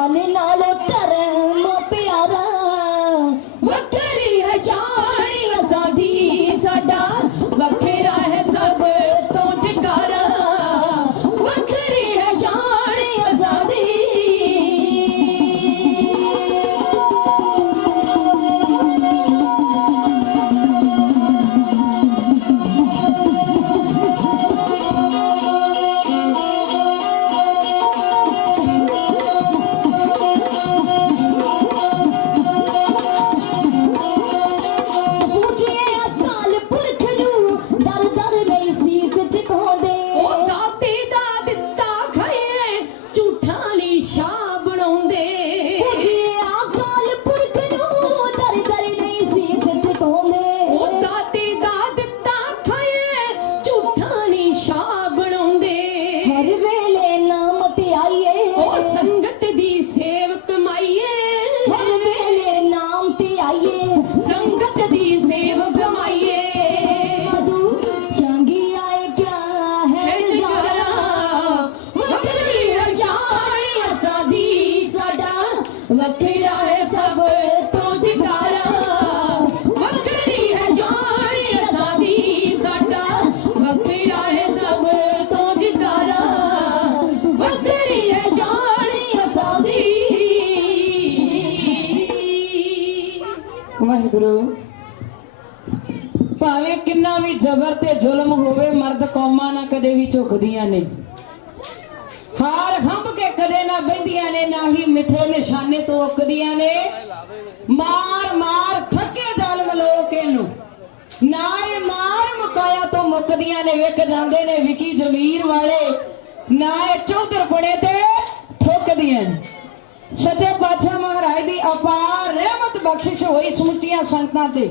जान नालो धर्म प्यारा वखरी है शान आजादी साडा वखरा है सब तो जकारा वखरी है शान आजादी वखरा है सब तो जकारा वखरी है जान आजादी साडा वखरा है सब तो जकारा वखरी है जान आजादी। वाहिगुरु भावे किन्ना भी जबर ते जुल्म होवे मर्द कौमां ना कदे भी झुकदियां ने हार हंब के कदे ना बहदियां ने ना ही मिथे निशाने तो उकदियां ने मार मार थके जालम लोक इनू ना ये मार मुकाया तो मुकदियां ने विक जांदे ने विकी जमीर वाले ना ये चौधर पड़े ते ठोकदियां ने सच्चे पातशाह महाराज दी अपार रहमत बख्शिश होई समूचियां संगतां ते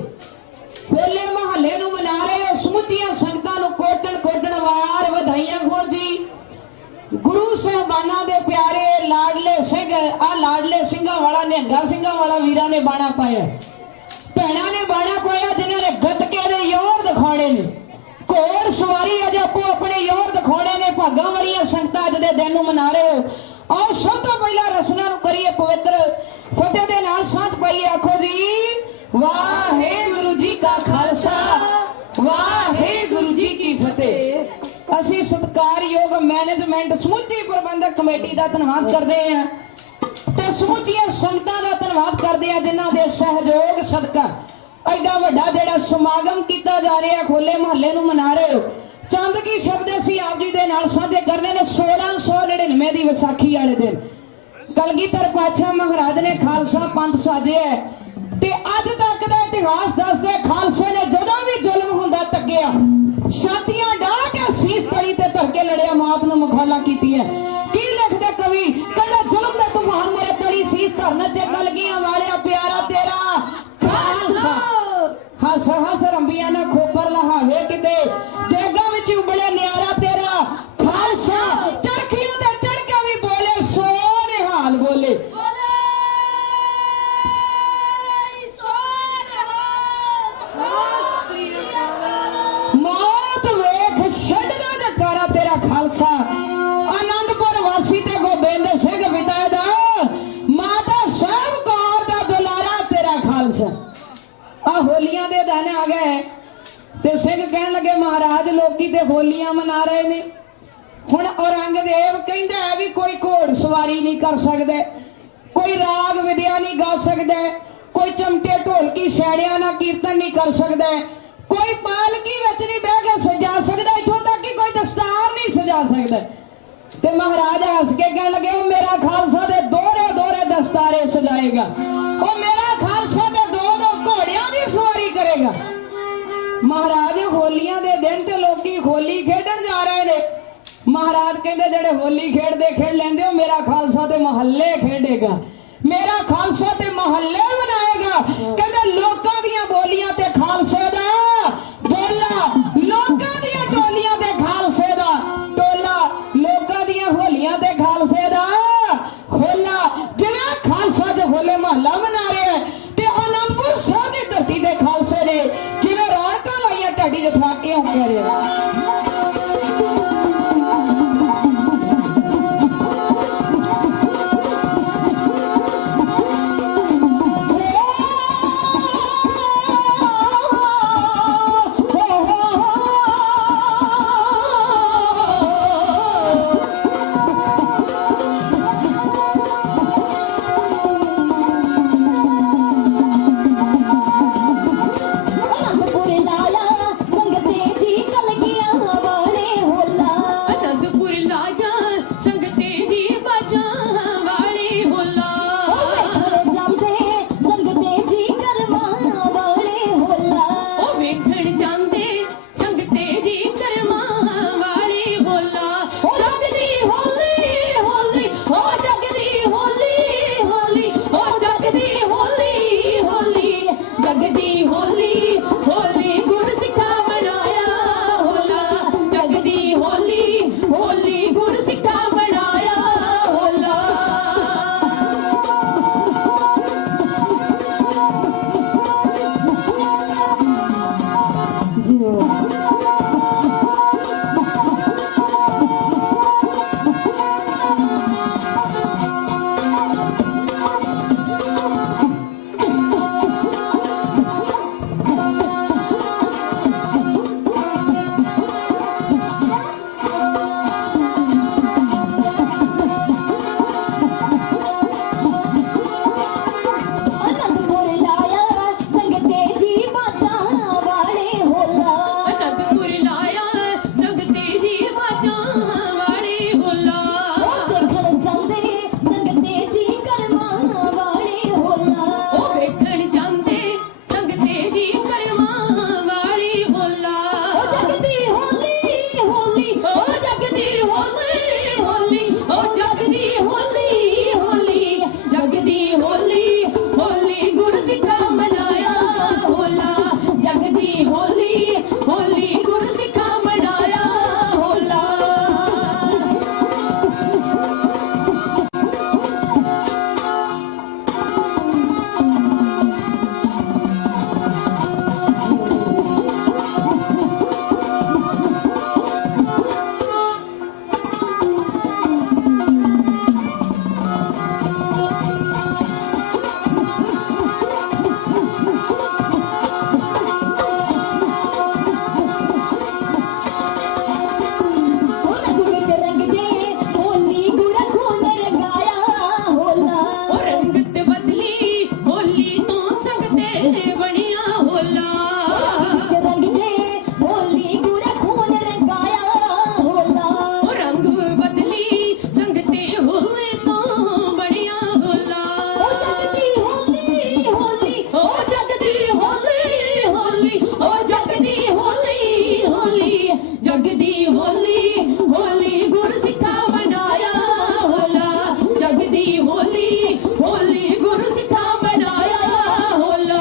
होले महल्ले नू मना रहे हो समूचियां संगतां नू कोटन कोटन वार वधाइयां होण जी। गुरु साहबाना दे प्यारे लाडले सिंह आ लाडले सिंघा वाला निहंगा सिंघा वाला वीरा ने बाणा पाया भैणा ने बाणा पाया जिन्होंने गतके दे योर दिखाने ने घोड़ सवारी अज आपो अपने योर दिखाने ने भागां वालियां संगतां अज दे दिन नू मना रहे हो। आओ सब तो पहला रसना नू करिए पवित्र फतेह दे नाल सांझ पाइए आखो जी वाहिगुरु जी का खालसा वाहिगुरु जी की फतेह। असी सत्कारयोग मैनेजमेंट समूची प्रबंधक कमेटी का धन्यवाद करते हैं ते समूचियां संगतां का धन्यवाद करते हैं जिन्हां दे सहयोग सदका एडा वड्डा जिहड़ा समागम किया जा रहा खोले महल्ले नूं मना रहे हो। चंद की शब्द असी आप जी दे नाल साझे करने ने 1699 की विसाखी वाले दिन कलगीधर पातशाह महाराज ने खालसा पंथ साजे है ते अज तक का इतिहास दसदे खालसे ने जदों भी जुल्म हुंदा तक्किया छातियां डाह के सीस तली ते धर के लड़िया मौत नूं मखौला कीती है। की लिखदे कवि कहंदा जुल्म दा तूफान मरे तली सीस धरन ते कलगियां वालिया प्यारा तेरा खालसा हस हस रंबियां ना खोपर लहावे किते देगा विच उबले न्यारा तेरा खालसा चरखियों ते चढ़ के भी बोले सो निहाल बोले मौत वेख छड्डदा जकारा तेरा खालसा आनंदपुर वासी ते गोबिंद सिंह पिता दा माता साहब कौर दा दुलारा तेरा खालसा। आ होलियां दे दिन आ गए ते सिंह कहन लगे महाराज लोकी ते होलियां मना रहे ने हुण औरंगजेब कहंदा है भी कोई घोड़ सवारी नहीं कर सकदे कोई राग विद्या नहीं गा सकदे कोई चमटे ढोलकी छेड़िया ना कीर्तन नहीं कर सकदे कोई पालकी विच नहीं बह के सजा सकदा इत्थों तक कि कोई दस्तार नहीं सजा सकदा ते महाराज हस के कहन लगे मेरा खालसा ते दोहरे दोहरे दस्तारे सजाएगा ओ मेरा खालसा ते दो दो घोड़ियां दी सवारी करेगा। महाराज होलियां दे दिन ते लोकी होली खेडन जा रहे ने महाराज कहंदे जेड़े होली खेडदे खेड लेंदे हो मेरा खालसा ते महल्ले खेडेगा मेरा खालसा ते महल्ले बनाएगा कहंदे लोकां दियां बोलियां ते खालसे दा बोला लोकां दियां टोलियां ते खालसे दा टोला लोकां दियां होलियां ते खालसे दा होला जिवें खालसा जे होले महल्ला मना रहे ते आनंदपुर साहिब दी धरती दे खालसे ने जिवें रौनकां लाईयां ढाडी दे था क्यों कह रहे ਹੋਲੀ ਗੁਰੂ ਸਿੱਖਾਂ ਮਨਾਇਆ ਹੋਲਾ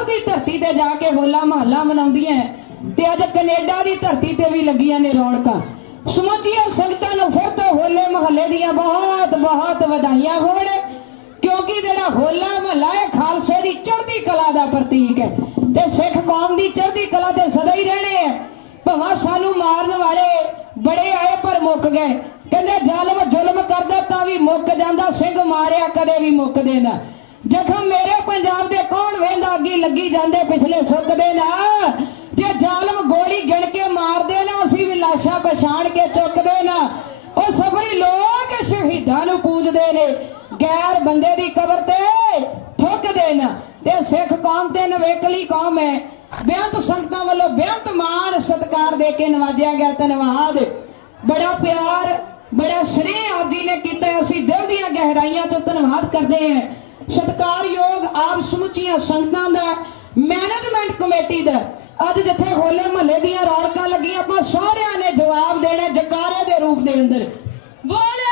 ਪੰਜਾਬ ਦੀ ਧਰਤੀ ਤੇ ਜਾ ਕੇ ਹੋਲਾ ਮਹੱਲਾ ਮਨਾਉਂਦੀਆਂ ਤੇ ਅੱਜ ਕੈਨੇਡਾ ਦੀ ਧਰਤੀ ਤੇ ਵੀ ਲੱਗੀਆਂ ਨੇ ਰੌਣਕਾਂ। ਸਮੁੱਚੀਆਂ ਸੰਗਤਾਂ ਨੂੰ ਫਿਰ ਤੋਂ ਹੋਲੇ ਮਹੱਲੇ ਦੀਆਂ ਬਹੁਤ ਬਹੁਤ ਵਧਾਈਆਂ ਹੋਣ, ਕਿਉਂਕਿ ਜਿਹੜਾ ਹੋਲਾ ਮਹੱਲਾ ਹੈ ਖਾਲਸੇ ਦੀ ਚੜ੍ਹਦੀ ਕਲਾ ਦਾ ਪ੍ਰਤੀਕ ਹੈ ਤੇ ਸਿੱਖ ਕੌਮ ਦੀ ਚੜ੍ਹਦੀ ਕਲਾ ਤੇ ਸਦਾ ਹੀ ਰਹਿਣੇ ਹੈ। ਭਾਵੇਂ ਸਾਨੂੰ ਮਾਰਨ ਵਾਲੇ ਬੜੇ ਆਏ ਪਰ ਮੁੱਕ ਗਏ। ਕਹਿੰਦੇ ਜ਼ਾਲਮ ਜ਼ੁਲਮ ਕਰਦਾ ਤਾਂ ਵੀ ਮੁੱਕ ਜਾਂਦਾ, ਸਿੰਘ ਮਾਰਿਆ ਕਦੇ ਵੀ ਮੁੱਕਦੇ ਨਾ। ਜ਼ਖਮ ਮੇਰੇ ਪੰਜਾਬ ਦੇ ਕੌਣ ਵੇਂਦਾ, ਅੱਗੀ ਲੱਗੀ ਜਾਂਦੇ ਪਿਛਲੇ ਸੁੱਕਦੇ ਨਾ। ਜੇ ਜ਼ਾਲਮ ਗੋਲੀ ਗਿਣ ਕੇ ਮਾਰਦੇ ਨਾ, ਅਸੀਂ ਵੀ ਲਾਸ਼ਾਂ ਪਛਾਣ ਕੇ ਚੁੱਕਦੇ ਨਾ। ਉਹ ਸਬਰੀ ਲੋਕ ਸ਼ਹੀਦਾਂ ਨੂੰ ਪੂਜਦੇ ਨੇ, ਗੈਰ ਬੰਦੇ ਦੀ ਕਬਰ ਤੇ ਠੁੱਕਦੇ ਨਾ। ਤੇ ਸਿੱਖ ਕੌਮ ਤੇ ਨਵੇਕਲੀ ਕੌਮ ਹੈ। ਬੇਅੰਤ ਸੰਗਤਾਂ ਵੱਲੋਂ ਬੇਅੰਤ ਮਾਣ ਸਤਿਕਾਰ ਦੇ ਕੇ ਨਵਾਜਿਆ ਗਿਆ। ਧੰਨਵਾਦ, ਬੜਾ ਪਿਆਰ, ਬੜਾ ਸਨੇਹ ਆਪ ਜੀ ਨੇ ਕੀਤਾ। ਅਸੀਂ ਦਿਲ ਦੀਆਂ ਗਹਿਰਾਈਆਂ ਤੋਂ ਧੰਨਵਾਦ ਕਰਦੇ ਹਾਂ। ਸਤਿਕਾਰਯੋਗ ਆਪ ਸਮੁੱਚੀਆਂ ਸੰਗਤਾਂ ਦਾ, ਮੈਨੇਜਮੈਂਟ ਕਮੇਟੀ ਦਾ। ਅੱਜ ਜਿੱਥੇ ਹੋਲੇ ਮਹੱਲੇ ਦੀਆਂ ਰੌਣਕਾਂ ਲੱਗੀਆਂ, ਆਪਾਂ ਸਾਰਿਆਂ ਨੇ ਜਵਾਬ ਦੇਣਾ ਜਕਾਰੇ ਦੇ ਰੂਪ ਦੇ ਅੰਦਰ। ਬੋਲੇ